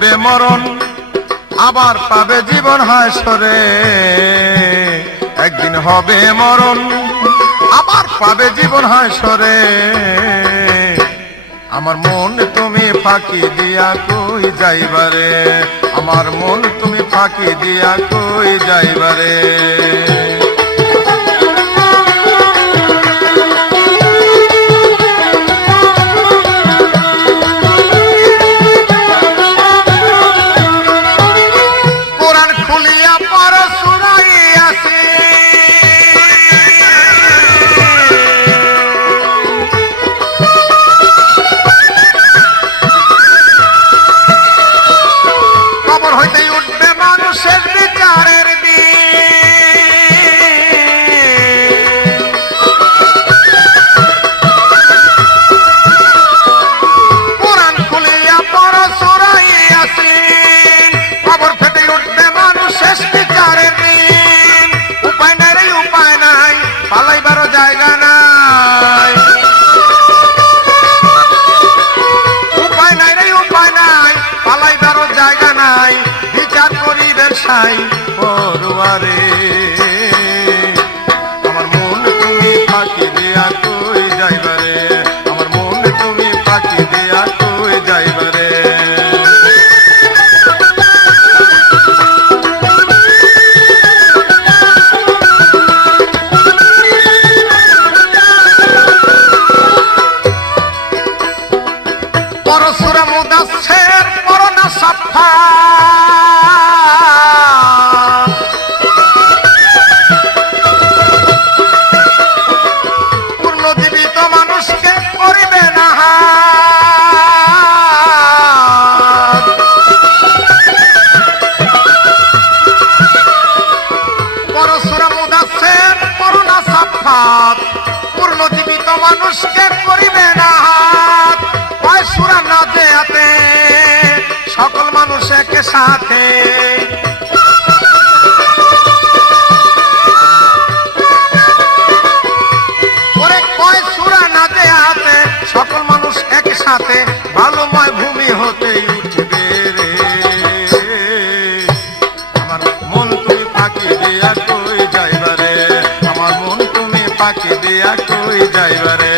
হবে মরণ আবার পাবে জীবন হাসরে। একদিন হবে মরণ আবার পাবে জীবন হাসরে। আমার মন তুমি ফাঁকি দিয়া কই যাইবারে, আমার মন তুমি ফাঁকি দিয়া কই যাইবারে। পরবারে আমার মন তুমি ফাঁকি দিয়া কই যাইবারে, আমার মন তুমি ফাঁকি দিয়া কই যাইবারে। পরশুরা মুদাচ্ছের পরনা সাফা পূর্ণ জীবিত মানুষকে করিবে না হাত সুরা না দেয়াতে সকল মানুষ একে সাথে। সুরা না দেয়াতে সকল মানুষ একে সাথে ভালোময় ভূমি হতে উঠবে রে। আমার মন তুমি ফাঁকি দিয়া কই যাইবারে, আমার মন তুমি ফাঁকি দিয়া কই যাইবারে।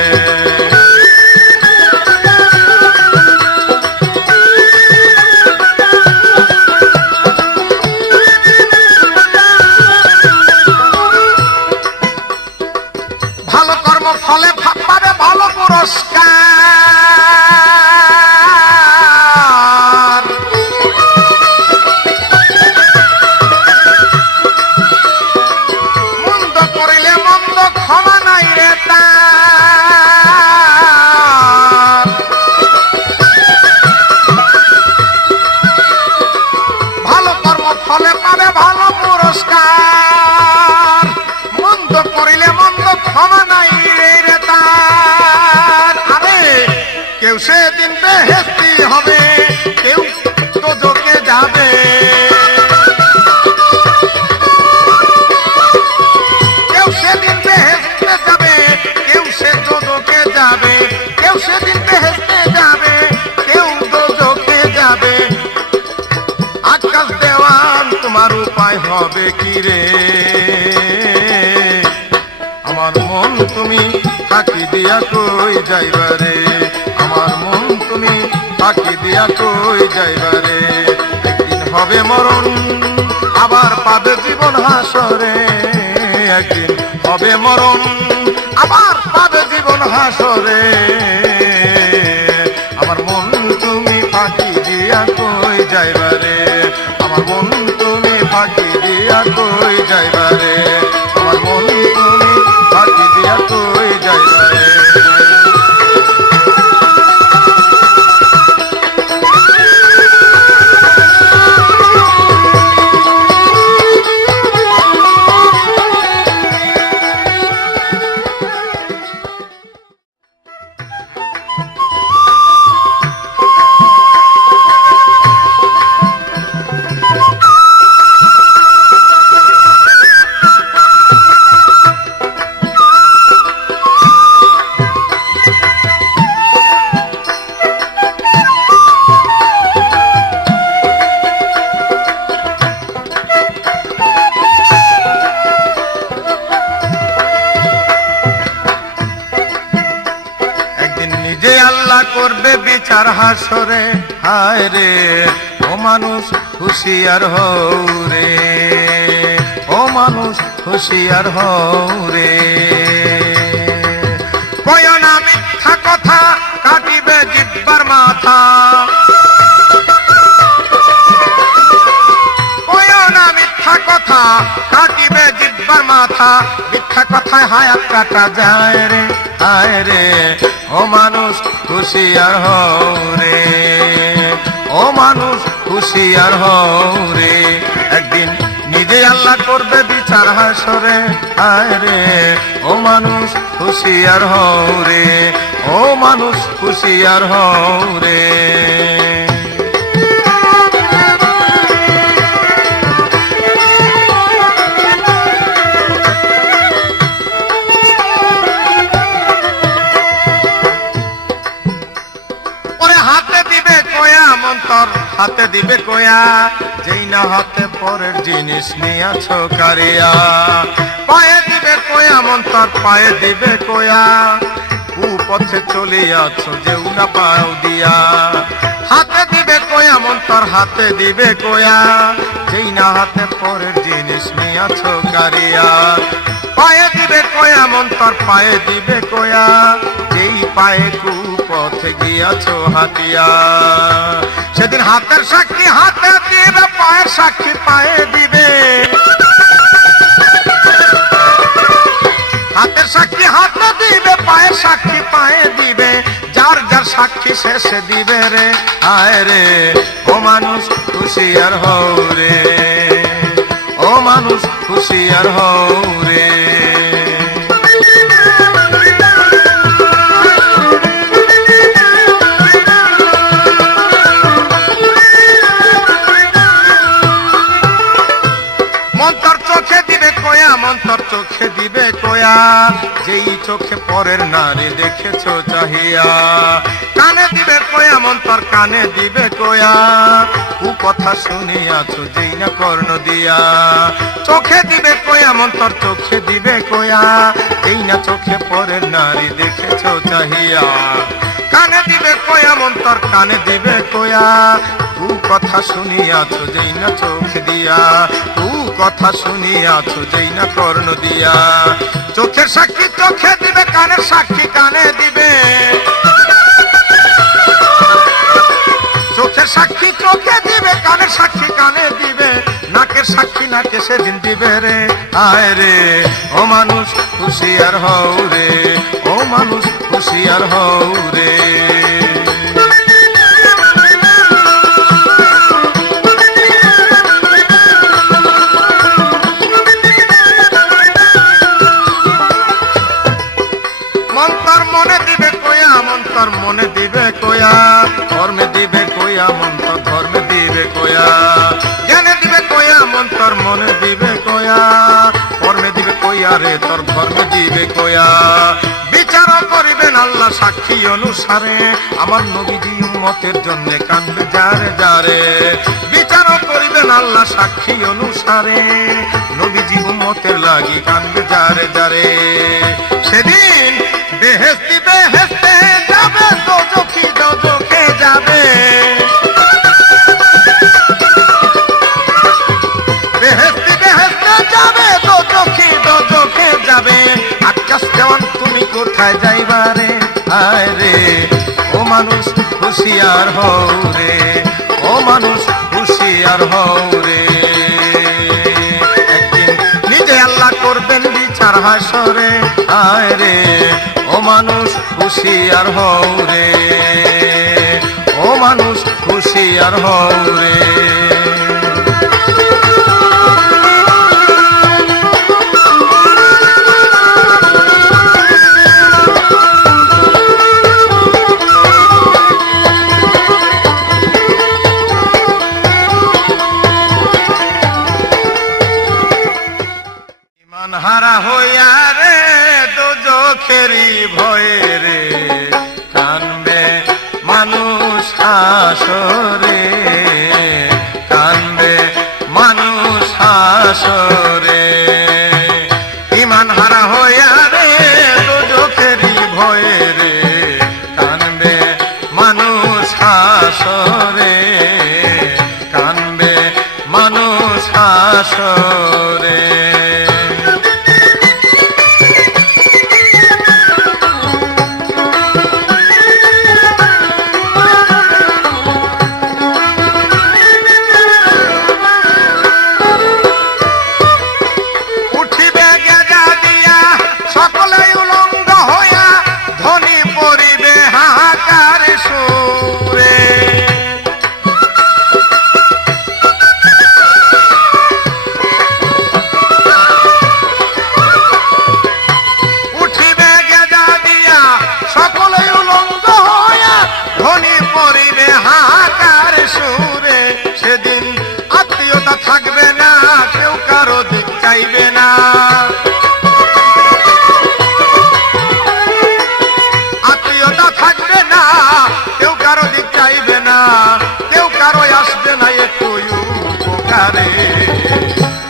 ভালো কর্ম ফলে পাবে ভালো পুরস্কার, মন্দ করিলে মন্দ ক্ষমা নাই রে তার। ভালো কর্ম ফলে পাবে ভালো পুরস্কার, মন্দ করিলে মন্দ ক্ষমা নাই রে তার। আরে কেউ সেদিন বেহেশতি হবে, কেউ দোজখে যাবে। কেউ সেদিন বেহেশতে যাবে, কেউ সে দোজখে যাবে। কেউ সেদিন বেহেশতে যাবে, কেউ দোজখে যাবে। আকাশ দেওয়ান তোমার উপায় হবে কি রে। আমার মন তুমি ফাঁকি দিয়া কই যাইবারে, আমার মন তুমি ফাঁকি দিয়া কই যাইবারে। একদিন হবে মরণ আবার পাবে জীবন হাসরে। একদিন হবে মরণ আবার পাবে জীবন হাসরে। আমার মন তুমি ফাঁকি দিয়া কই যাইবারে, আমার মন তুমি ফাঁকি দিয়া কই যাইবারে, আমার মন তুমি ফাঁকি দিয়া কই যাইবারে। বিচার হাসরে, হায় রে ও মানুষ হুঁশিয়ার হও রে, ও মানুষ হুঁশিয়ার হও রে। কয় না মিথ্যা কথা কাটিবে জিব্বার মাথা, কয় না মিথ্যা কথা কাটিবে জিব্বার মাথা, মিথ্যা কথায় হায়াত কাটা যায় রে, হায় রে ও মানুষ হুঁশিয়ার হও রে, ও মানুষ হুঁশিয়ার হও রে। একদিন নিজে আল্লাহ করবে বিচার হাসরে, হায় রে ও মানুষ হুঁশিয়ার হও রে, ও মানুষ হুঁশিয়ার হও রে। হাতে দিবে কয়া, যেই না হাতে পরের জিনিস নিয়াছ কারিয়া, পায়ে দিবে কয়া মন্তর, পায়ে দিবে কয়া, কুপথে চলিয়াছ যেও না পাও দিয়া। হাতে দিবে কয়া মন্তর, হাতে দিবে কয়া, যেই না হাতে পরের জিনিস নিয়াছ কারিয়া, পায়ে দিবে কয়া মন্তর, পায়ে দিবে কয়া, যেই পায়ে কুপথে গিয়াছ হাতিয়া। সেদিন হাতের সাক্ষী হাতে দিবে, পায়ের সাক্ষী পায়ে দিবে, হাতের সাক্ষী হাতে দিবে, পায়ের সাক্ষী পায়ে দিবে, যার যার সাক্ষী শেষে দিবে রে, আয় রে ও মানুষ হুঁশিয়ার হও রে, ও মানুষ হুঁশিয়ার হও রে। মন্তর চোখে দিবে কয়া, যেই চোখে পরের নারী দেখেছ চাহিয়া। কানে দিবে কয়া মন্তর, কানে দিবে কয়া, কুকথা শুনিয়াছ যেই না কর্ণ দিয়া। চোখে দিবে কয়া মন্তর, চোখে দিবে কয়া, যেই না চোখে পরের নারী দেখেছ চাহিয়া। কানে দিবে কয়া মন্তর, কানে দিবে কয়া, কথা শুনিয়াছ যেই না চোখ দিয়া, কথা শুনিয়াছ যেই না কর্ণ দিয়া। চোখের সাক্ষী চোখে দিবে, কানের সাক্ষী কানে দিবে, চোখের সাক্ষী চোখে দিবে, কানের সাক্ষী কানে দিবে, নাকের সাক্ষী নাকে সেদিন দিবে রে, আয় রে ও মানুষ হুঁশিয়ার হও রে, ও মানুষ হুঁশিয়ার হও রে। মনে দিবে কয়া, ধর্মে দিবে কয়া মন্তর, ধর্মে দিবে কয়া, জ্ঞানে দিবে কয়া মন্তর, মনে দিবে কয়া, কর্মে দিবে কয়া রে তোর ধর্মে দিবে কয়া। বিচার করিবেন আল্লাহ সাক্ষী অনুসারে, আমার নবীজি উম্মতের জন্য কাঁদবে যারে যারে। বিচার করিবেন আল্লাহ সাক্ষী অনুসারে, নবীজি উম্মতের লাগি কাঁদবে যারে যারে। সেদিন বেহেশতি বেহেশতে যাবে, দোজখী দোজখে যাবে, বেহেশতি বেহেশতে যাবে, দোজখী দোজখে যাবে। আকাশ দেওয়ান তুমি কোথায় যাইবারে, আয় রে ও মানুষ হুঁশিয়ার হও রে, ও মানুষ হুঁশিয়ার হও রে। একদিন নিজে আল্লাহ করবেন বিচার হাসরে, আয় রে ও মানুষ হুঁশিয়ার হও রে, ও মানুষ হুঁশিয়ার হও রে। ইমান হারা হইয়া রে দোজখেরি ভয়ে রে, কানবে মানুষ হাসরে, কানবে মানুষ হাসরে। ইমান হারা হইয়া রে দোজখেরি ভয়ে রে, কানবে মানুষ সেদিন আত্মীয়তা থাকবে না, কেউ কারো দিক চাইবে না। আত্মীয়তা থাকবে না, কেউ কারো দিক চাইবে না, কেউ কারো আসবে না একটু উপকারে।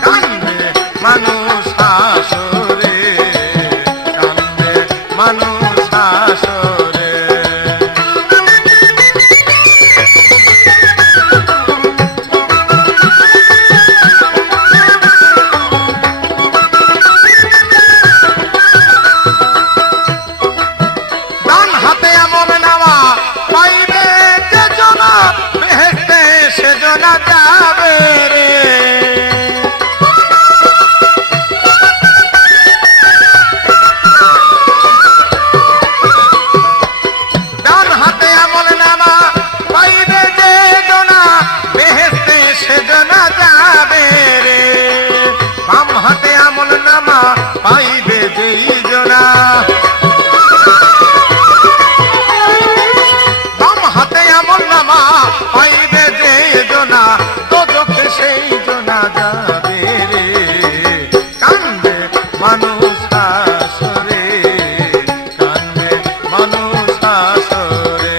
কান্দে মানুষ হাসরে, কান্দে মানুষ হাসরে। ডান হাতে আমল নামা পাইবে যে জনা, বেহেশতে সে জনা যাবে রে। ডান হাতে আমল নামা পাইবে যে জনা, বেহেশতে সে জনা যাবে রে। বাম হাতে আমল নামা পাইবে যেই জনা, বাম হাতে আমল নামা পাইবে যে জনা, দোজখে সেই জনা যাবে রে। কান্দে মানুষ হাসরে, কান্দে মানুষ হাসরে।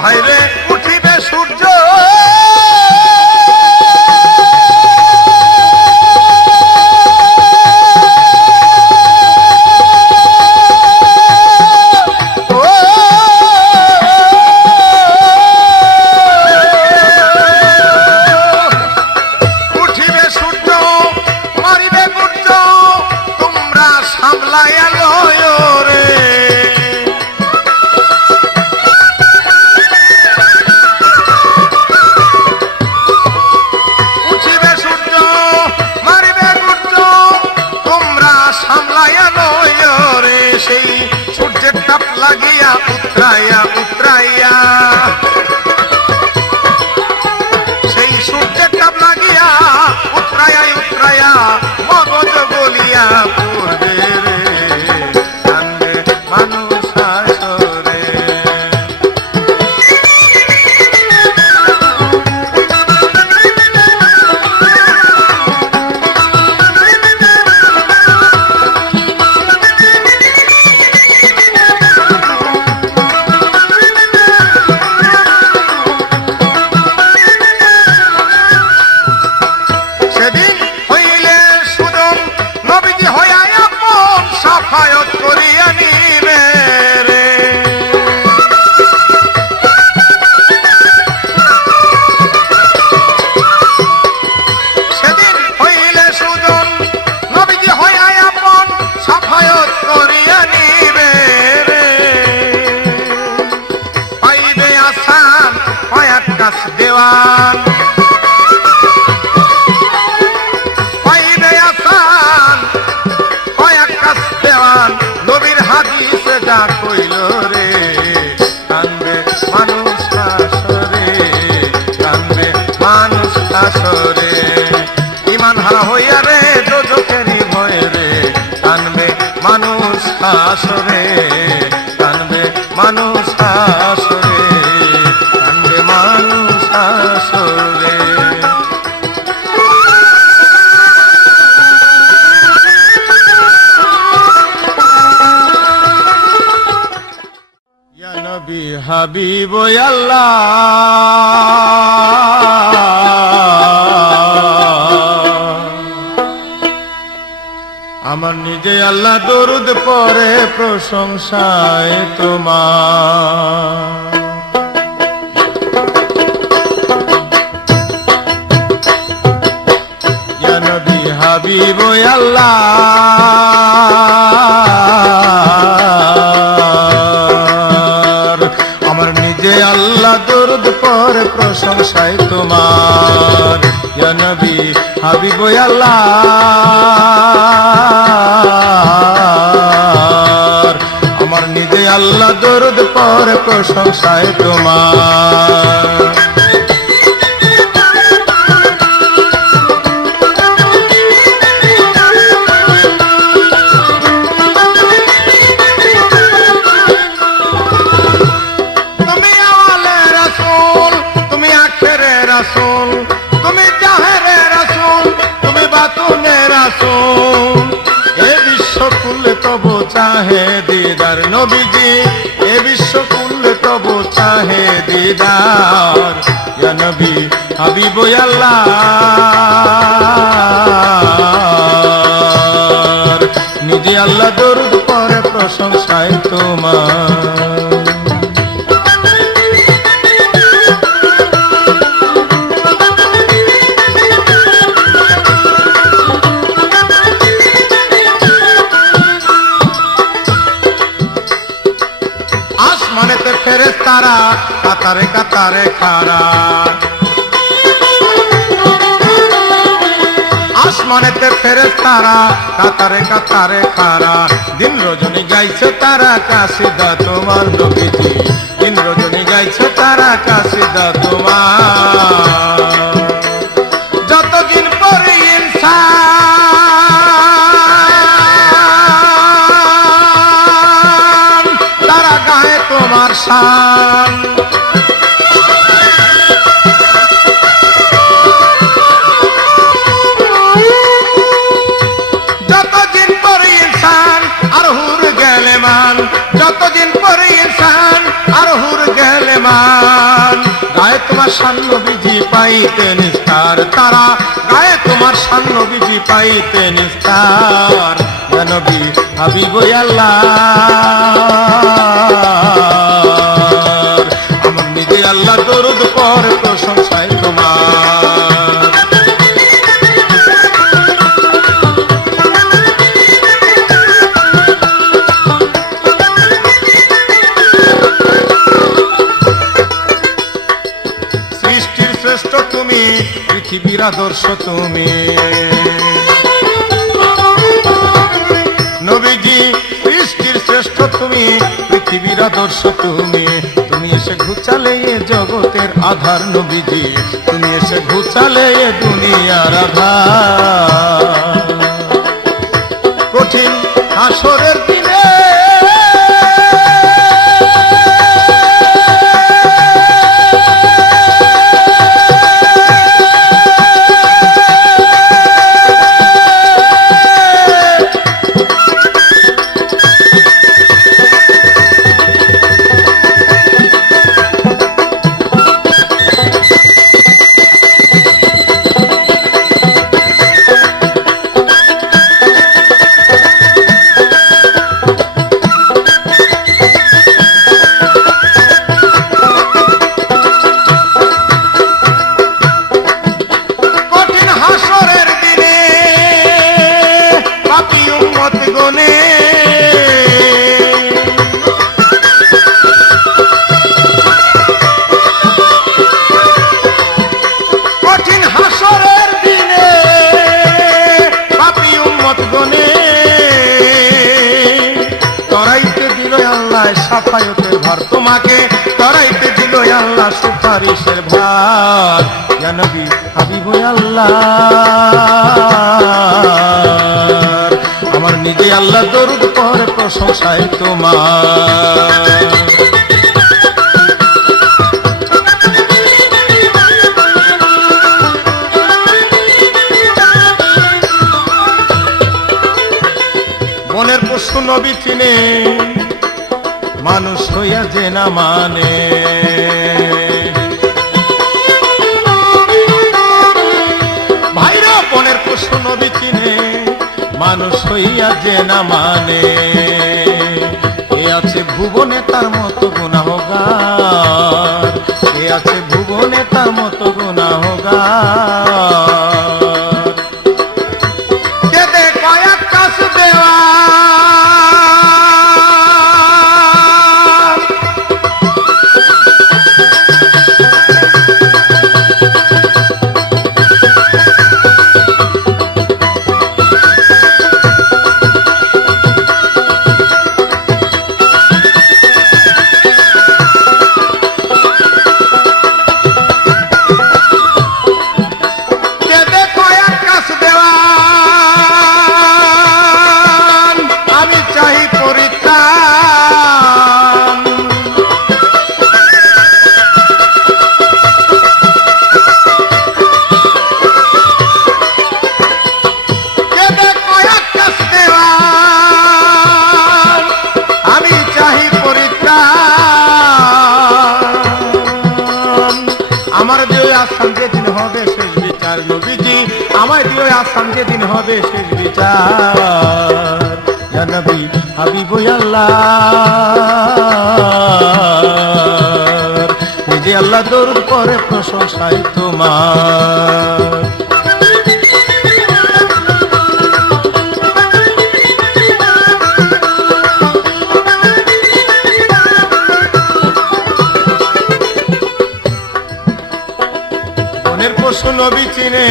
ভাইরে উঠিবে সূর্য, ও উঠিবে সূর্য, মারিবে গুর্জ, তোমরা সামলাইয়া লয় রে। উঠিবে সূর্য, মারিবে গুর্জ, তোমরা সামলাইয়া লয় রে। সেই সূর্যের তাপ লাগিয়া উতরাইয়া উতরাইয়া, সেই সূর্যের তাপ লাগিয়া উতরাইয়া উতরাইয়া মগজ গলিয়া পড়বে রে। কান্দে মানুষ হাসরে। সেদিন হইলে সুদন নবীজি হইয়া আপন সাফায়ত করিয়া নিবে রে। সেদিন হইলে সুদন নবীজি হইয়া আপন সাফায়ত করিয়া নিবে রে। পাইবে আসান কয়েক কাছ দেওয়ান, পাইবে আসান কয়েক কাছ দেওয়ান, নবীর হাদিসে যা কইল রে। কান্দে মানুষ হাসরে, কান্দে মানুষ হাসরে। ইমান হারা হইয়া রে দোজখেরই ভয় রে। কান্দে মানুষ হাসরে, কান্দে মানুষ হাসরে, কান্দে মানুষ হাসরে। ইয়া নবী হাবিব আল্লাহ, আমার নিজে আল্লাহ দরুদ পড়ে প্রশংসায় তোমার। ইয়া নবী হাবিব আল্লাহ, আমার নিজে আল্লাহ দরুদ পড়ে প্রশংসায় তোমার। ইয়া নবী হাবিব আল্লাহ, আল্লাহ দরুদ পড়ে প্রশংসায় তোমার। তুমি আওয়ালে রাসূল, তুমি আখেরে রাসূল, তুমি জাহেরে রাসূল, তুমি বাতুনে রাসূল। এ বিশ্বকুল তবু চাহে দিদার নবীজি, এ বিশ্বকুল তবু চাহে দিদার। ইয়া নবী হাবিব আল্লাহ, নিজে আল্লাহ দরুদ পড়ে প্রশংসায় তোমার। আসমানেতে ফেরেশতারা কাতারে কাতারে খাড়া, আসমানেতে ফেরেশতারা কাতারে কাতারে খাড়া। দিন রজনী গাইছে তারা কাসিদা তোমার নবীজি, দিন রজনী গাইছে তারা কাসিদা তোমার। যতদিন পরে ইনসান তারা গায়ে তোমার শান। যতদিন পরে ইনসান আর হুর গেলে মান, যতদিন পরে ইনসান আর হুর গেলে মান। গায়ে তোমার শান নবীজি পাইতে নিস্তার, তারা গায়ে তোমার শান নবীজি পাইতে নিস্তার। ইয়া নবী হাবিব আল্লাহ, আমার নিজে আল্লাহ দরুদ পড়ে প্রশংসায় তোমার। সৃষ্টির শ্রেষ্ঠ তুমি, পৃথিবীর আদর্শ তুমি নবীজি, সৃষ্টির শ্রেষ্ঠ তুমি, পৃথিবীর আদর্শ তুমি। তুমি এসে ঘুচালে এ জগতের আধার নবীজি, তুমি এসে ঘুচালে এ দুনিয়ার আধার। কঠিন হাসরের দিনে সাফায়াতের ভার, তোমাকে তরাইতে দিল আল্লাহ সুপারিশের ভার। ইয়া নবী হাবিব আল্লাহ, আমার নিজে আল্লাহ দরুদ পড়ে প্রশংসায় তোমার। বনের পশু নবী চিনে, মানুষ হইয়া যে না মানে। ভাইরা বনের পশু নবী চিনে, মানুষ হইয়া যে না মানে। এ আছে ভুবনে তার মতো গুনাহগার, এ আছে ভুবনে তার মতো গুনাহগার। কেদে কয়েক কাছ দেওয়া আসান যেদিন হবে শেষ বিচার, নবীজি আমায় দিও আসান যেদিন হবে শেষ বিচার। ইয়া নবী হাবিব আল্লাহ, নিজে আল্লাহ দরুদ পড়ে প্রশংসাই তোমার। পশু নবী চিনে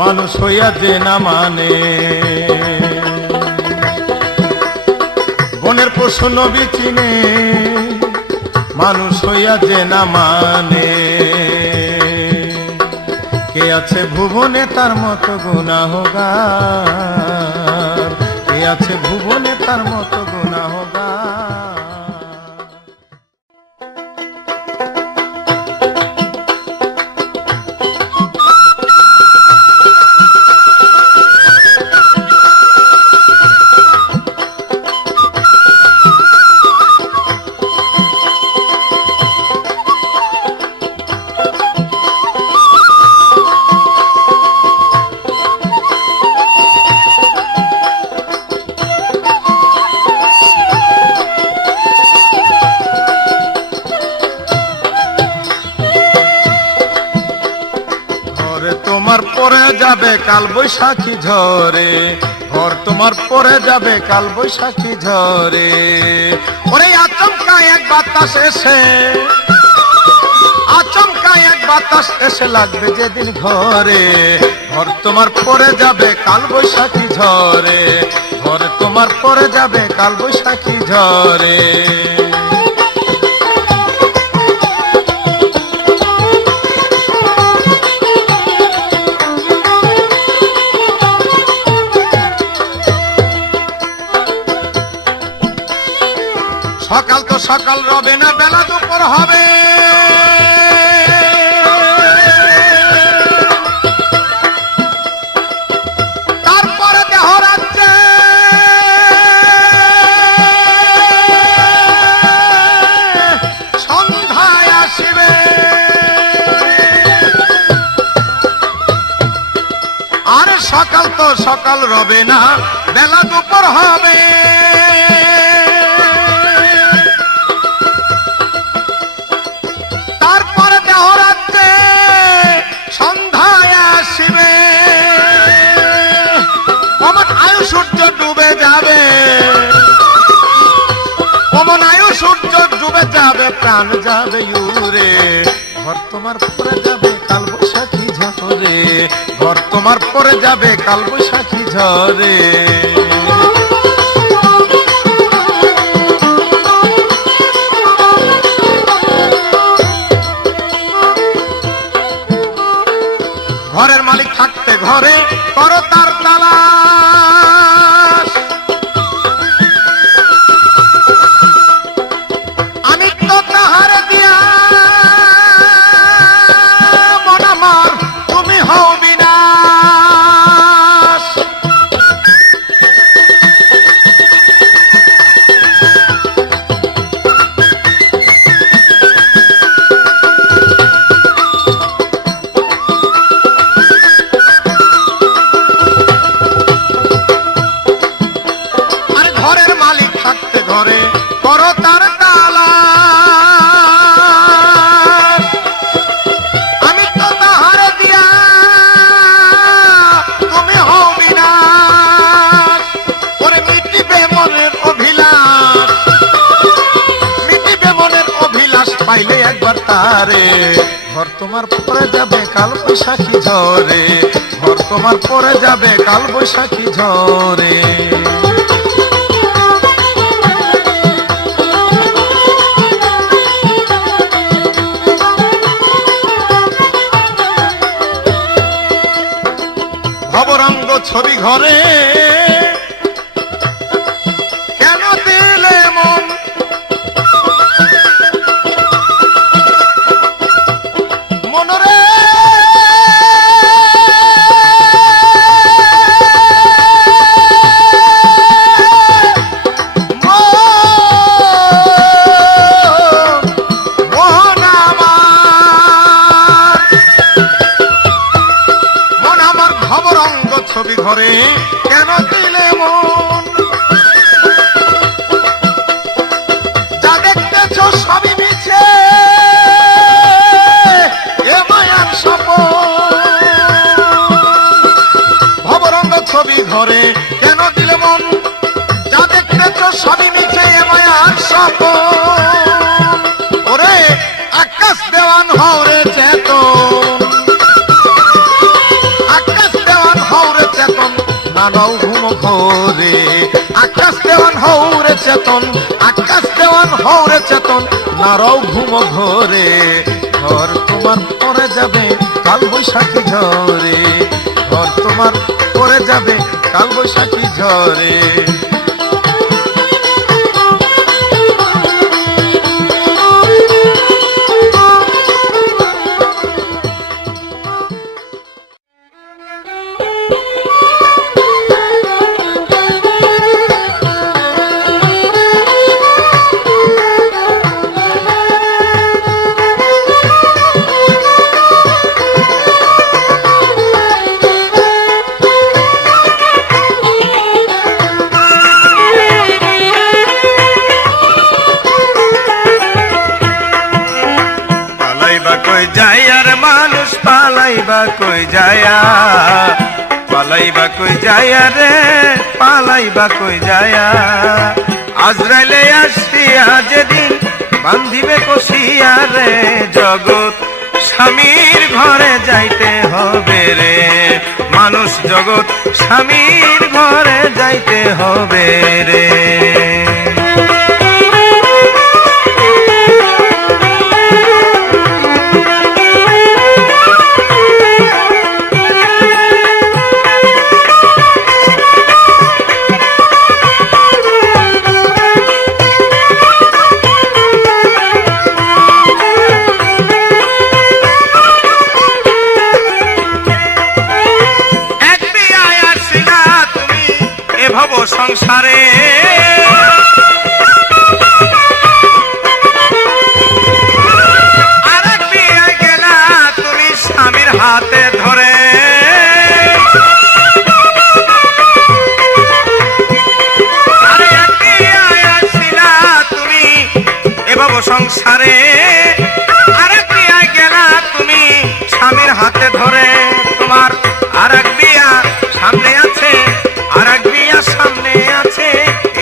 মানুষ হইয়া যে না মানে, বনের পশু নবী চিনে মানুষ হইয়া যে না মানে। কে আছে ভুবনে তার মতো গুনাহগার, কে আছে ভুবনে তার মতো গুনাহগার। তোমার পরে যাবে কাল বৈশাখী ঝরে, ঘর তোমার পরে যাবে কাল বৈশাখী ঝরে। ওরে আচমকা এক বাতাস এসে, আচমকা এক বাতাস এসে লাগবে যেদিন ঘরে, ঘর তোমার পরে যাবে কাল বৈশাখী ঝরে, ঘর তোমার পরে যাবে কাল বৈশাখী ঝরে। সকাল তো সকাল রবে না, বেলা দুপুর হবে, তারপরে দেহ রাজ্যে সন্ধ্যায় আসিবে। আর সকাল তো সকাল রবে না, বেলা দুপুর হবে, সূর্য ডুবে যাবে, অমন আয়ু সূর্য ডুবে যাবে, প্রাণ যাবে উড়ে, ঘর তোমার পরে যাবে কাল বৈশাখী ঝরে, ঘর তোমার পরে যাবে কাল বৈশাখী ঝরে। ঘরের মালিক থাকতে ঘরে করো তার তালাশ, আমি তো তাহার দিয়া মন আমার তুমি হও বিনাশ। পাইলে একবার তারে, ঘর তোমার পরে যাবে কাল বৈশাখী ঝরে, ঘর তোমার পরে যাবে কাল বৈশাখী ঝরে। ভবরঙ্গ ছবি ঘরে কেন দিলে মন, মনরে কেন দিলে মন? যা দেখতেছ সবই মিছে, এ মায়ার স্বপন। ভবরঙ্গ ছবি ঘরে কেন দিলে মন? যা দেখতেছ সবই মিছে, এ মায়ার স্বপন। ওরে আকাশ দেওয়ান হওরে চেতন, আকাশ দেওয়ান হওরে চেতন, নানাও ঘুম ঘরে। আকাশ দেওয়ান হওরে চেতন, আকাশ দেওয়ান হওরে চেতন, নারাও ঘুম ঘরে। ঘর তোমার পরে যাবে কাল বৈশাখী ঝরে, ঘর তোমার পরে যাবে কাল বৈশাখী ঝরে। পালাইবা কই যায়া, পালাইবা কই যায়া রে, পালাইবা কই যায়া। আজরাইলে আসিয়া যেদিন বান্ধিবে কষিয়া রে, জগৎ স্বামীর ঘরে যাইতে হবে রে। মানুষ জগৎ স্বামীর ঘরে যাইতে হবে রে। সংসারে আরেক বিয়ে গেলা তুমি স্বামীর হাতে ধরে। আরেক বিয়ে আসিলা তুমি এভাবে সংসারে, আরেক বিয়ে গেলা তুমি স্বামীর হাতে ধরে। তোমার আরেক বিয়া সামনে আছে, আরেক বিয়া সামনে আছে,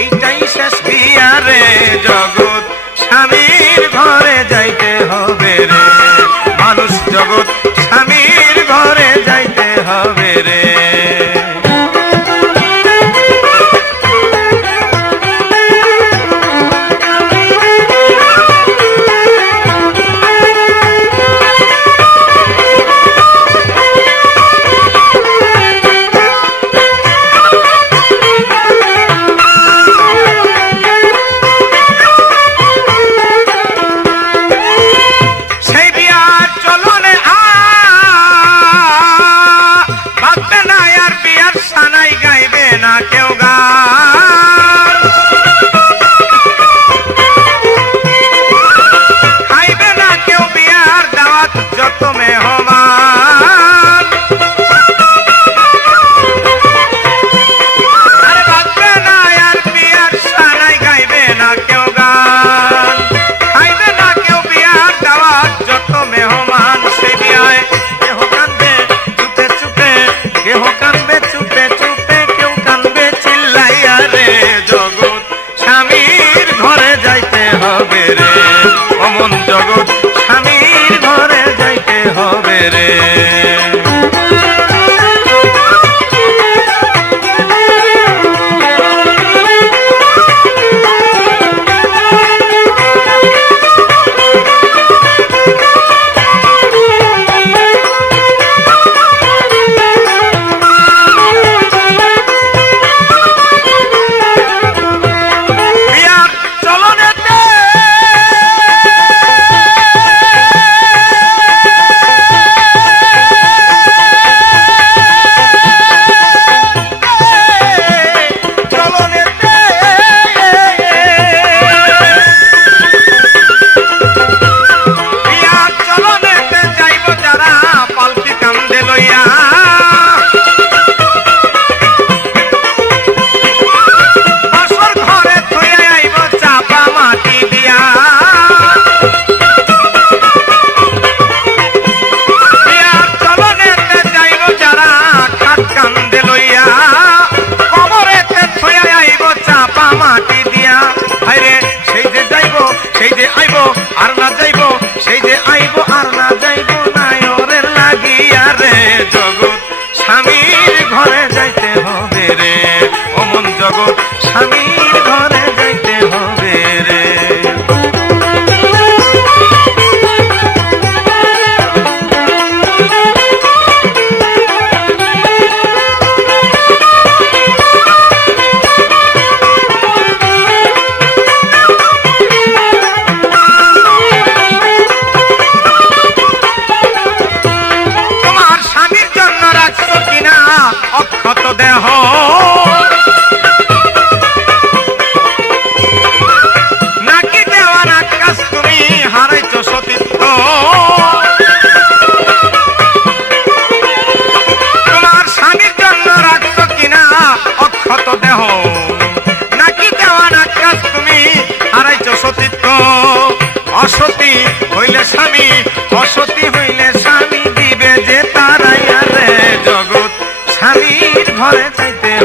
এইটাই শেষ বিয়া রে। জগৎ স্বামীর ঘরে যাইতে হবে রে, মানুষ জগৎ স্বামীর ঘরে যাইতে হবে রে।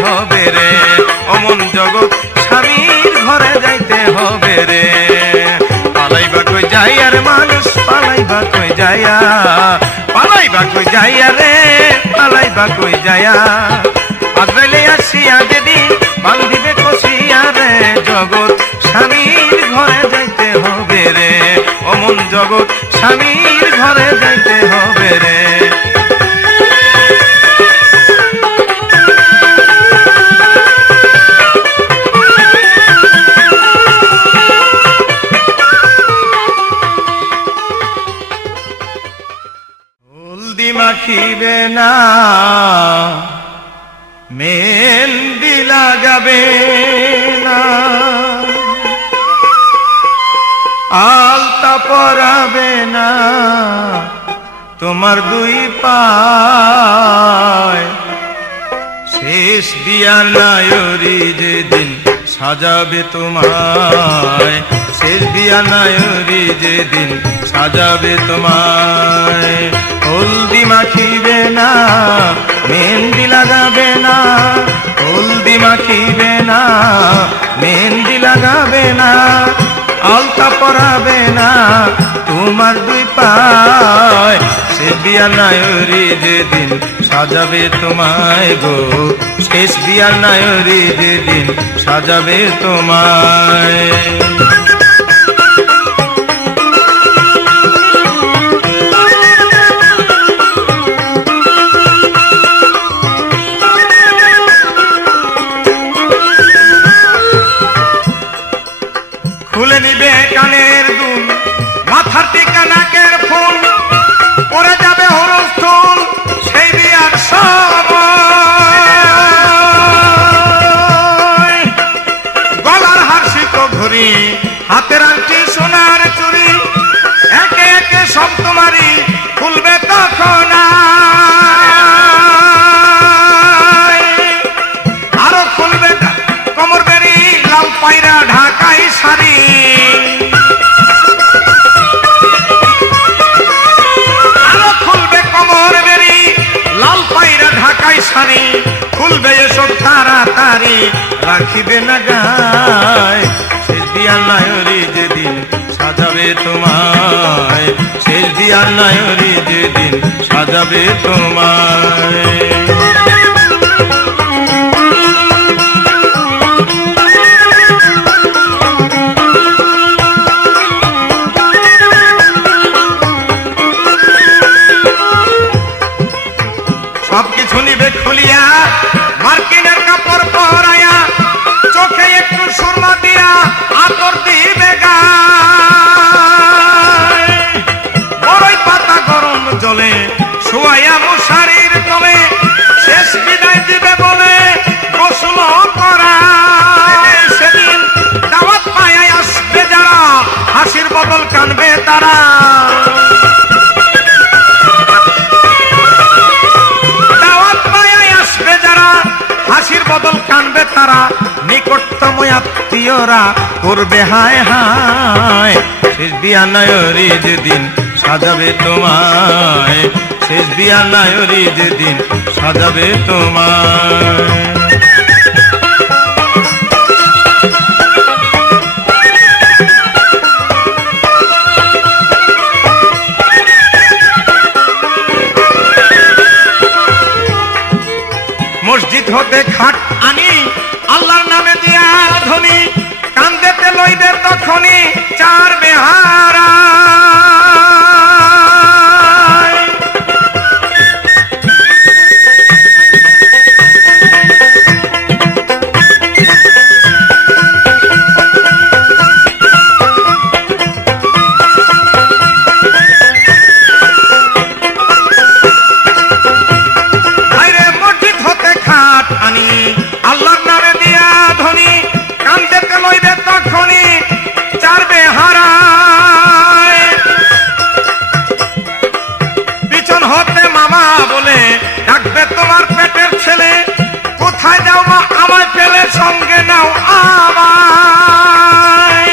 হবে রে, অমন জগৎ স্বামীর ঘরে যাইতে হবে রে। পালাইবা কই যাইয়া রে মানুষ, পালাইবা কই যাইয়া, পালাইবা কই যাইয়া রে, পালাইবা কই যাইয়া। আজরাইলে আসিয়া যেদিন বান্ধিবে কষিয়া রে, জগৎ স্বামীর ঘরে যাইতে হবে রে, অমন জগৎ স্বামীর ঘরে যাইতে হবে রে। হলদি মাখিবে না, মেহেন্দি লাগাবে না, আলতা পরাবে না, তোমার দুই পায় শেষ দিয়া নায়রি যেদিন সাজাবে তোমায়, শেষ দিয়া নায়রি যেদিন সাজাবে তোমায়। হলদি মাখিবে না, মেহেন্দি লাগাবে না, হলদি মাখিবে না, মেহেন্দি লাগাবে না, আলতা পরাবে না, তোমার দুই পায় শেষ দিয়া নায়রি যেদিন সাজাবে তোমায় গো, শেষ দিয়া নায়রি যেদিন সাজাবে তোমায়। খুলে নিবে কানের দুল, মাথার টিকা নাকের ফুল, পরে যাবে হরস্থল সেই বিয়ার সময়। গলার হাসিকো ঘড়ি, হাতের আংটি সোনার চুড়ি, একে একে সব তোমারই খুলবে তখন। আরো খুলবে কোমর বেরি, লাল পায়রা ঢাকাই শাড়ি, আরো খুলবে কোমর বেরি, লাল পায়রা ঢাকাই শাড়ি, খুলবে এসব তাড়াতাড়ি, রাখিবে না গায় শেষ দিয়া নায়রি যেদিন সাজাবে তোমায়, শেষ দিয়া নায়রি যেদিন সাজাবে তোমায়। সবকিছু নিবে খুলিয়া, মার্কিনের কাপড় পরাইয়া, চোখে একটু সুরমা দিয়া, আতর দিবে গায়। বড়ই পাতা গরম জলে শুয়াইয়া মশারির তলে, শেষ বিদায় দিবে বলে গোসল করায়। সেদিন দাওয়াত পায় আসবে যারা, হাসির বদল কানবে তারা, হাসির বদল কানবে তারা, নিকটতম আত্মীয়রা করবে হায় হায়। শেষ বিয়া নায়রি যেদিন সাজাবে তোমায়, শেষ বিয়া নায়রি যেদিন সাজাবে তোমায়। মসজিদ হতে খাট আনি, আল্লাহর নামে দিয়া ধ্বনি, কান্দেতে লইবে তখনই চার বেহারা। আল্লাহর নামে দিয়া ধ্বনি, কান্দেতে লইবে তখনই চার বেহারায়। পিছন হতে মামা বলে ডাকবে তোমার পেটের ছেলে, কোথায় যাও মা আমায় পেলে সঙ্গে নাও আমায়।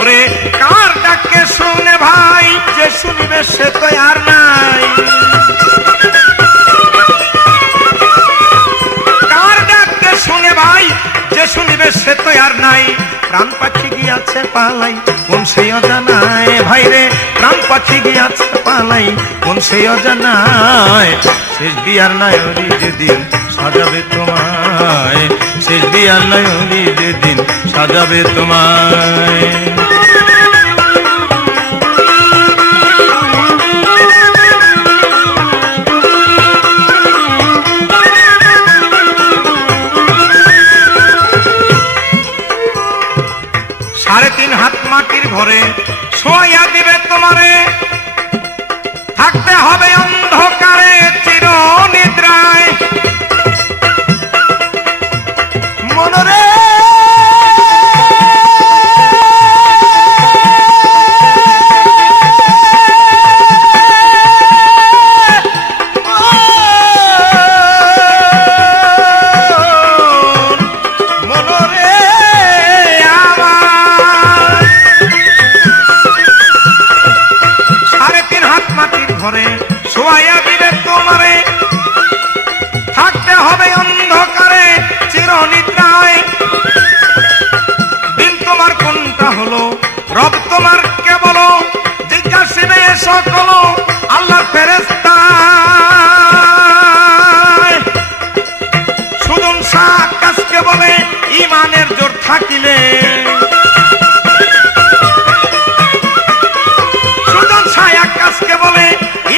ওরে কার ডাকে শুনে ভাই, যে শুনিবে সে তো আর নাই। কার ডাকে শুনে ভাই, যে শুনিবে সে তো আর নাই। প্রাণ পাখি গিয়াছে পালাই কোন সেই অজানায়, ভাই রে প্রাণ পাখি গিয়াছে পালাই কোন সেই অজানায়। শেষ বিয়ার নায়রি যেদিন সাজাবে তোমায়, শেষ বিয়ার নায়রি যেদিন সাজাবে তোমায়। সাড়ে তিন হাত মাটির ঘরে শোয়া দিবে তোমারে, থাকতে হবে অন্ধকারে চির নিদ্রায়। মনরে ঘরে শোয়া দিবে তোমারে, থাকতে হবে অন্ধকারে চির নিদ্রায়। দিন তোমার কোনটা হলো রব তোমার কে বলো, জিজ্ঞাসিবে সকল আল্লাহর ফেরেশতা। সুদম শাহ আকাশকে বলে ঈমানের জোর থাকিলে, সুদম শাহ আকাশকে বলে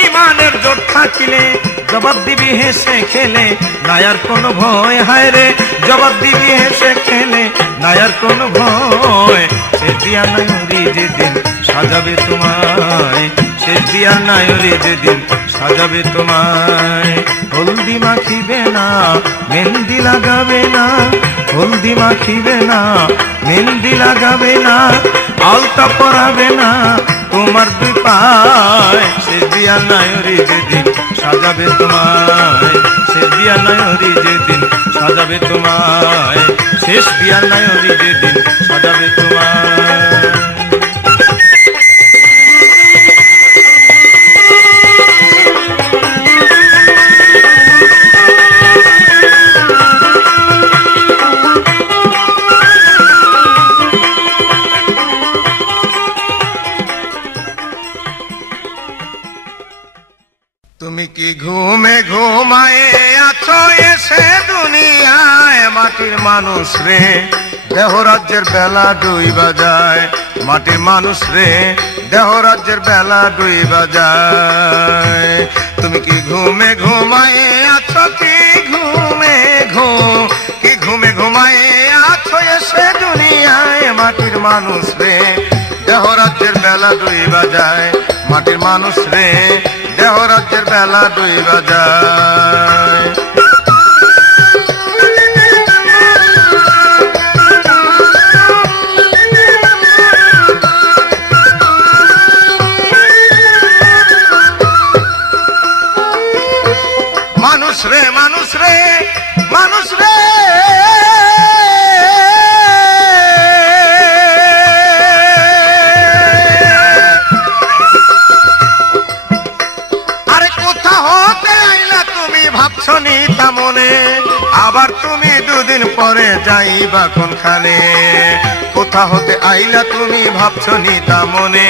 ঈমানের জোর থাকিলে, জবাব দিবি হেসে খেলে নায়ার কোনো ভয়। হায় রে জবাব দিবি হেসে খেলে নায়ার কোনো ভয়। শেষ বিয়ার নায়রি যেদিন সাজাবে তোমায়, শেষ বিয়ার নায়রি যেদিন সাজাবে তোমায়। হলদি মাখিবে না মেহেন্দি লাগাবে না, হলদি মাখিবে না মেহেন্দি লাগাবে না, আলতা পরাবে না তোমার দুই পায়। শেষ বিয়ার নায়রি যেদিন সাজাবে তোমায়, শেষ বিয়ার নায়রি যেদিন সাজাবে তোমায়, শেষ বিয়ার নায়রি যেদিন সাজাবে তোমায়। তুমি কি ঘুমে ঘুমায়ে আছো এসে দুনিয়ায়, মাটির মানুষ রে দেহ রাজ্যের বেলা ডুইবা যায়, মাটির মানুষ রে দেহ রাজ্যের বেলা ডুইবা যায়। তুমি কি ঘুমে ঘুমায়ে আছো, কি ঘুমে ঘুমায়ে আছো এসে দুনিয়ায়, মাটির মানুষ রে দেহ রাজ্যের বেলা ডুইবা যায়, মাটির মানুষ রে দেহ রাজ্যের বেলা ডুইবা যায়। মানুষ রে মানুষ রে মানুষ রে, ভাবছো নিতা মনে, আবার তুমি দুদিন পরে যাইবা কোনখানে। কোথা হতে আইলা তুমি ভাবছো নিতা মনে,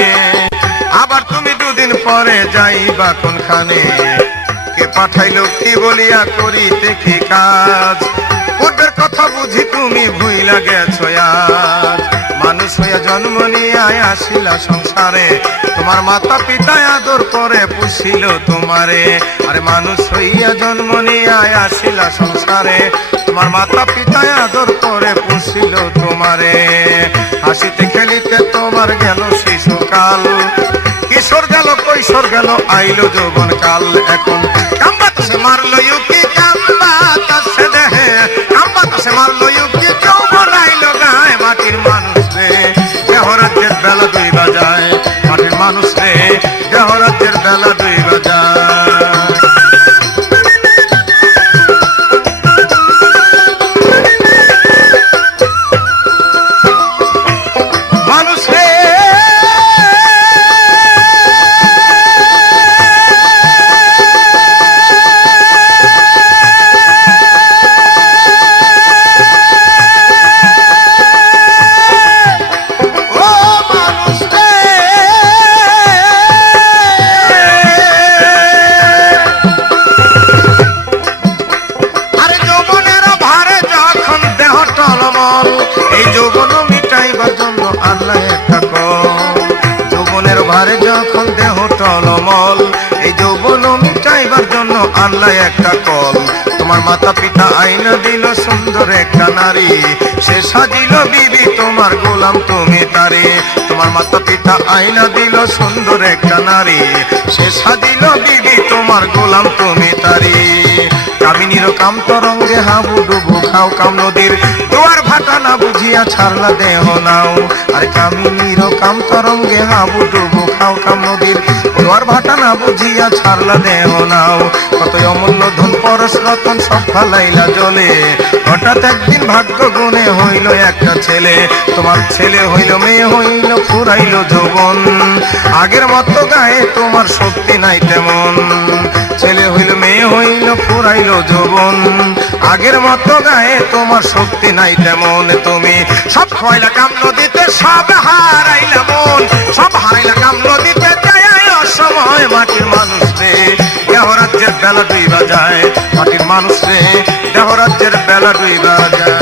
আবার তুমি দুদিন পরে যাইবা কোনখানে। কে পাঠাইলো কি বলিয়া করিতে কি কাজ, পূর্বের কথা বুঝি তুমি ভুইলা গেছো আজ। মানুষ হইয়া জন্ম নিয়ে আসিলা সংসারে, তোমার মাতা পিতা আদর করে পুষিল তোমারে। আরে মানুষ হইয়া জন্ম নিয়ে আসিলা সংসারে, তোমার মাতা পিতা আদর করে পুষিল তোমারে। হাসিতে খেলিতে তোমার গেল শিশুকাল, কিশোর গেল কৈশোর গেল আইলো যৌবন কাল। এখন কাম্বাতাসে মারলো ইউকি, কাম্বাতাসে দেহে, কাম্বাতাসে মারলো ইউকি, যৌবন আইলো গায়ে। মাটির মানুষ রে দেহ রাজ্যের বেলা ডুইবা যায়, মাটির মানুষ রে দেহ রাজ্যের বেলা ডুইবা যায়। মানুষ রে আনলা একটা কল। তোমার মাতা পিতা আইনা দিল সুন্দর একটা নারী, সে সাজিল বিবি তোমার গোলাম তুমি তারে। তোমার মাতা পিতা আইনা দিল সুন্দর একটা নারী, সে সাজিল বিবি তোমার গোলাম তুমি তারি। কামিনীর কাম তরঙ্গে হাবুডুবু খাও, কাম নদীর দুয়ার ভাটা না বুঝিয়া ছাড়লা দেহ নাও। আরে কামিনীর কাম তরঙ্গে হাবুডুবু খাও, কাম নদীর দুয়ার ভাটা না বুঝিয়া ছাড়লা দেহ নাও। কত অমূল্য ধন পরশ রতন সব ফালাইলা জলে, হঠাৎ একদিন ভাগ্য গুণে হইল একটা ছেলে। তোমার ছেলে হইল মেয়ে হইল ফুরাইল যৌবন, আগের মতো গায়ে তোমার শক্তি নাই তেমন। ছেলে হইল মেয়ে হইল ফুরাইল যৌবন, আগের মতো গায়ে তোমার শক্তি নাই তেমন। তুমি সব খয়লা কাম নদীতে সব হারাইলা মন, সব হারাইলা কাম নদীতে যায় অসময়। মাটির মানুষ রে দেহ রাজ্যের বেলা ডুইবা যায়, মাটির মানুষ রে দেহ রাজ্যের বেলা ডুইবা যায়।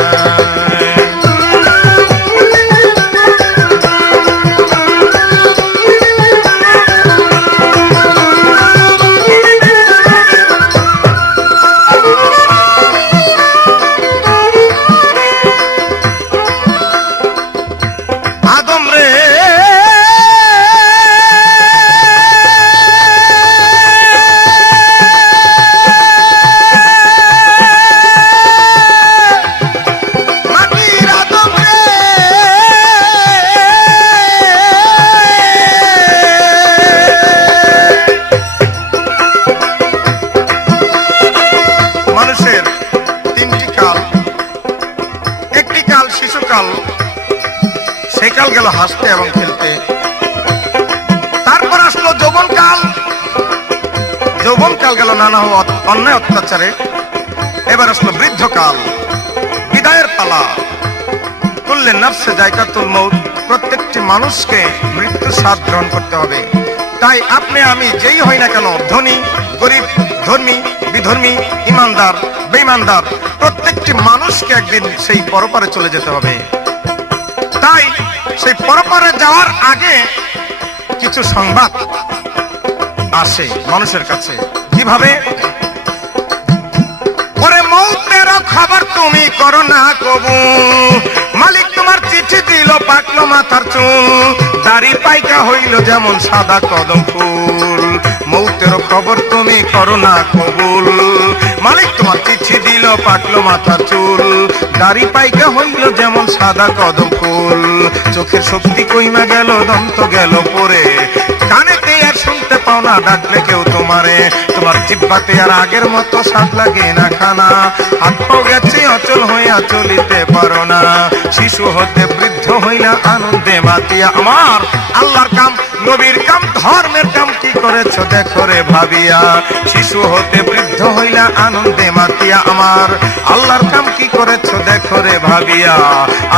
সেকাল গেল হাসতে এবং খেলতে। তারপর আসলো যৌবনকাল, যৌবনকাল গেল নানা অন্যায় অত্যাচারে। এবার আসলো বৃদ্ধকাল, বিদায়ের পালা। কুল্লে নাফসে জায়গাতুল মউত, প্রত্যেকটি মানুষকে মৃত্যুর স্বাদ গ্রহণ করতে হবে। তাই আপনি আমি যেই হই না কেন, ধনী গরিব, ধর্মী বিধর্মী, ইমানদার বেঈমানদার, প্রত্যেকটি মানুষকে একদিন সেই পরপারে চলে যেতে হবে। তাই সেই পরপারে যাওয়ার আগে কিছু সংবাদ আসে মানুষের কাছে। কিভাবে? ওরে মৌতের খবর তুমি করো না কবু, মালিক তোমার চিঠি দিল পাকলো মাথার চুল, দাড়ি পাইকা হইল যেমন সাদা কদম ফুল। মৌতের খবর তুমি করো না কবুল, মালিক তোমার চিঠি দিল পাকলো মাথার চুল, দাড়ি পাইকা হইল যেমন সাদা কদম ফুল। চোখের শক্তি কইমা গেল, দন্ত গেল পরে, কানেতে আর শুনতে পাও না ডাকলে কেউ তোমারে। তোমার জিহ্বাতে আর আগের মতো স্বাদ লাগে না খানা, হাত পাও গেছে অচল হইয়া চলিতে পারো না। শিশু হতে বৃদ্ধ হইলা আনন্দে মাতিয়া, আমার আল্লাহর কাম নবীর কাম ধর্মের কাম কি করেছ দেখো রে ভাবিয়া। শিশু হতে বৃদ্ধ হইলা আনন্দে মাতিয়া, আমার আল্লাহর কাম কি করেছ দেখো রে ভাবিয়া।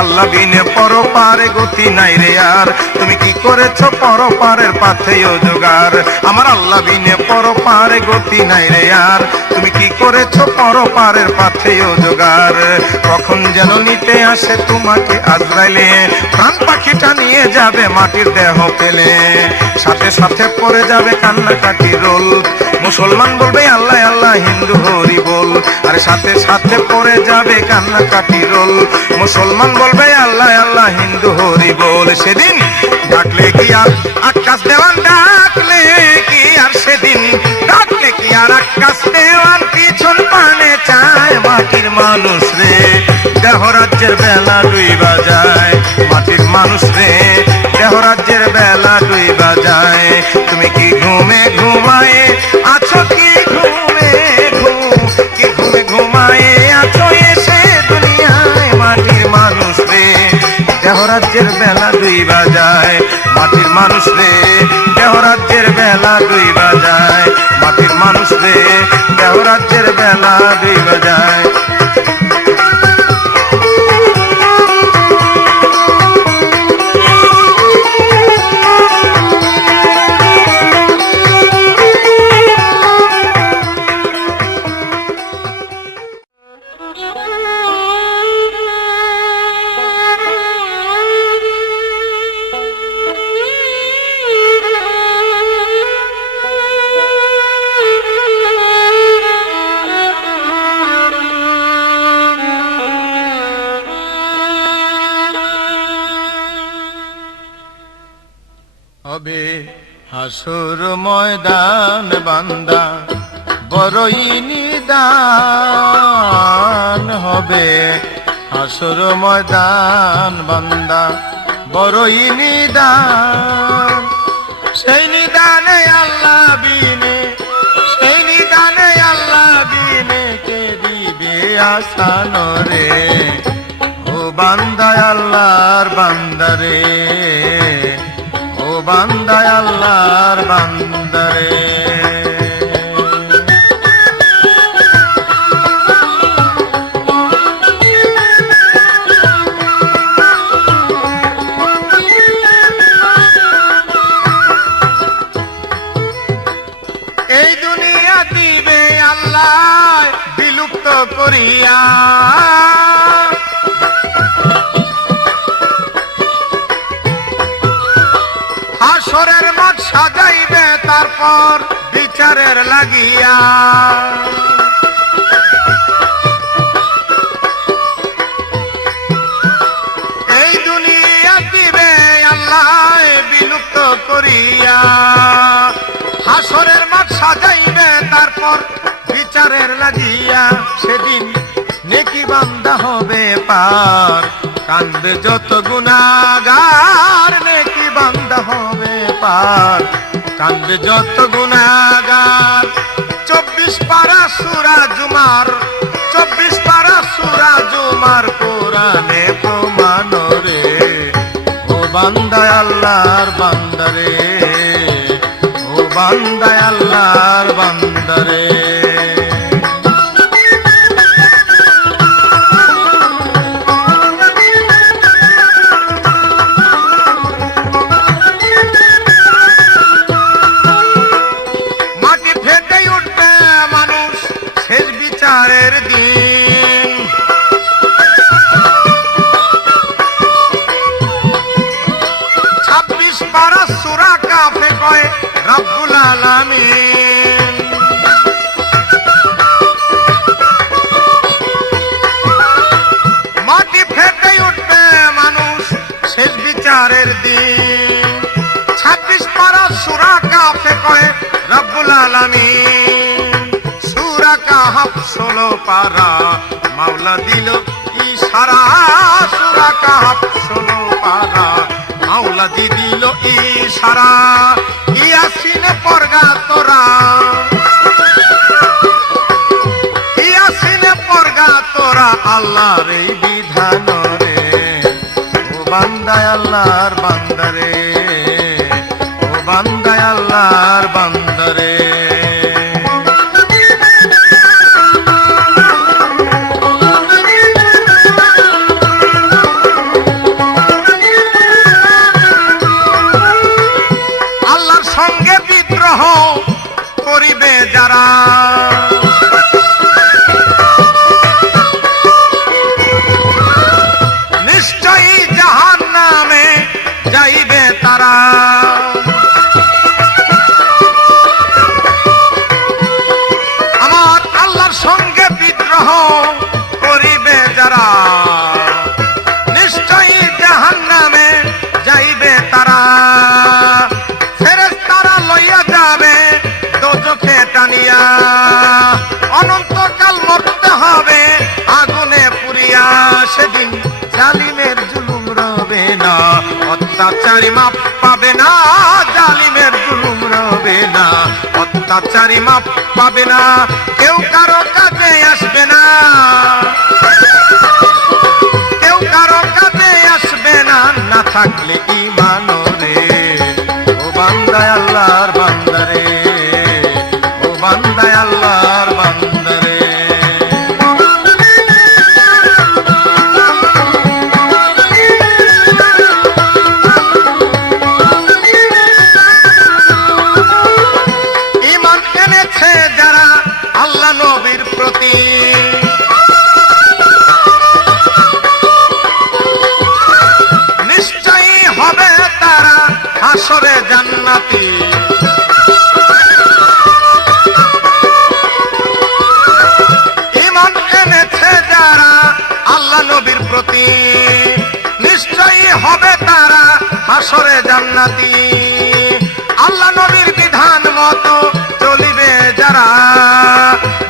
আল্লাহ বিনে পরপারে গতি নাই রে আর, তুমি কি করেছ পরপারের পাথেয় জোগাড়। আমার আল্লাহ বিনে পরপারে গতি নাই রে আর, তুমি কি করেছ পরপারের পাথেয় জোগাড়। কখন যেন নিতে আসে তোমাকে আজরাইলে, প্রাণ পাখিটা নিয়ে যাবে মাটির দেহ পেলে, সাথে সাথে পড়ে যাবে কান্নাকাটি রোল। মুসলমান বলবে আল্লাহ আল্লাহ, হিন্দু হরি বল, আর সাথে সাথে পড়ে যাবে কান্নাকাটি রোল। মুসলমান বলবে আল্লাহ আল্লাহ, হিন্দু হরি বল। সেদিন ডাকলে কি আর আকাশ দেওয়ান, ডাকলে কি আর সেদিন ডাকলে কি আর আকাশ দেওয়ান পিছন পানে চায়। মাটির মানুষ রে দেহ রাজ্যের বেলা ডুইবা যায়, মাটির মানুষ রে দেহ রাজ্যের বেলা ডুইবা যায়। তুমি কি ঘুমে ঘুমায়ে আছো, কি ঘুমে কি ঘুমে ঘুমায়ে আছো এসে দুনিয়ায়। মাটির মানুষ রে দেহ রাজ্যের বেলা ডুইবা যায়, মাটির মানুষ রে দেহ রাজ্যের বেলা ডুইবা যায়, মাটির মানুষ রে দেহ রাজ্যের বেলা ডুইবা যায়। হবে হাসুর ময়দান বান্দা বড়ই নিদান হবে হাসুর ময়দান বান্দা বড়ই নিদান সেই নিদানে আল্লাহ বিনে সেই নিদানে আল্লাহ বিনে কে দিবে আসান রে ও বান্দা আল্লাহর বান্দারে ও বান্দা আল্লাহর বান্দারে এই দুনিয়া দিবে আল্লাহ বিলুপ্ত করিয়া হাসরের মাঠ সাজাইবে তারপর বিচারের লাগিয়া এই দুনিয়া দিবে আল্লাহ বিলুপ্ত করিয়া হাসরের মাঠ সাজাইবে তারপর বিচারের লাগিয়া সেদিন নেকি বান্দা হবে পার কান্দবে যত গুনাহগার নেকি বান্দা হবে পার কান্দবে যত গুনাহগার 24 পারা সূরা জুমার 24 পারা সূরা জুমার কোরআনে প্রমাণ রে ও বান্দা আল্লাহর বান্দারে ও বান্দা আল্লাহর বান্দারে বিচারের দিন 26 পারা সূরা কাফে কয় রব্বুল আলামিন মাটি ফেটে উঠবে মানুষ শেষ বিচারের দিন 26 পারা সূরা কাফে কয় রব্বুল আলামিন সূরা কাহফ 16 পারা মাওলা দিল ইশারা সূরা কাহফ 16 পারা মাওলা দিল ইশারা ইয়াসিনে পড়গা তোরা ইয়াসিনে পড়গা তোরা আল্লাহর এই বিধান রে ও বান্দা আল্লাহর বান্দারে ও বান্দা আল্লাহর বান্দারে সঙ্গে বিদ্রোহ করিবে যারা নিশ্চয়ই জাহান্নামে যাইবে তারা আমার আল্লাহর সঙ্গে বিদ্রোহ করিবে যারা নিশ্চয়ই জাহান্নামে যাইবে তারা টানিয়া অনন্তকাল মরতে হবে আগুনে পুড়িয়া সেদিন জালিমের জুলুম রবে না অত্যাচারী মাপ পাবে না জালিমের জুলুম রবে না অত্যাচারী মাপ পাবে না কেউ কারো কাজে আসবে না কেউ কারো কাজে আসবে না না থাকলে ঈমান রে ও বান্দা আল্লাহর বান্দারে বান্দা আল্লাহর বান্দারে ঈমান এনেছে যারা আল্লাহ নবীর প্রতি নিশ্চয়ই হবে তারা হাসরে জান্নাতি নবীর প্রতি নিশ্চয়ই হবে তারা হাসরে জান্নাতি বিধান মতো চলিবে যারা,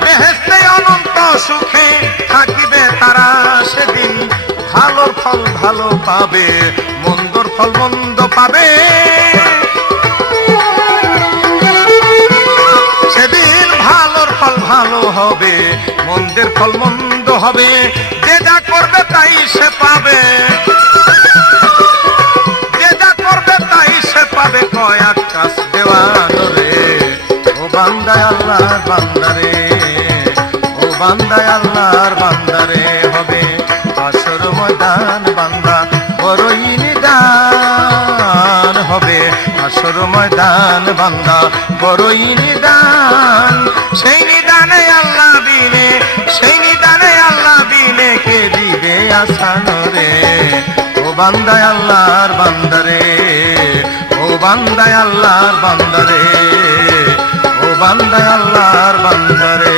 বেহেশতে অনন্ত সুখে থাকিবে তারা। সেদিন ভালোর ফল ভালো পাবে, মন্দর ফল মন্দ পাবে। সেদিন ভালোর ফল ভালো হবে, মন্দের ফল মন্দ হবে। যে যা করবে তাই সে পাবে, যে যা করবে তাই সে পাবে। কয় আকাশ দেওয়ানো রে, ও বান্দায় আল্লাহর বান্দারে, ও বান্দায় আল্লাহর বান্দারে। হবে আসর ময়দান বান্দা বড়ই নিদান, হবে আসর ময়দান বান্দা বড়ই নিদান। সেই নিদানে আল্লাহ দিলে, সেই নিদানে আল্লাহ দিলে কে দিবে আসান রে। ও বান্দায় আল্লাহর বান্দারে, ও বান্দায় আল্লাহর বান্দারে, ও বান্দায় আল্লাহর বান্দারে।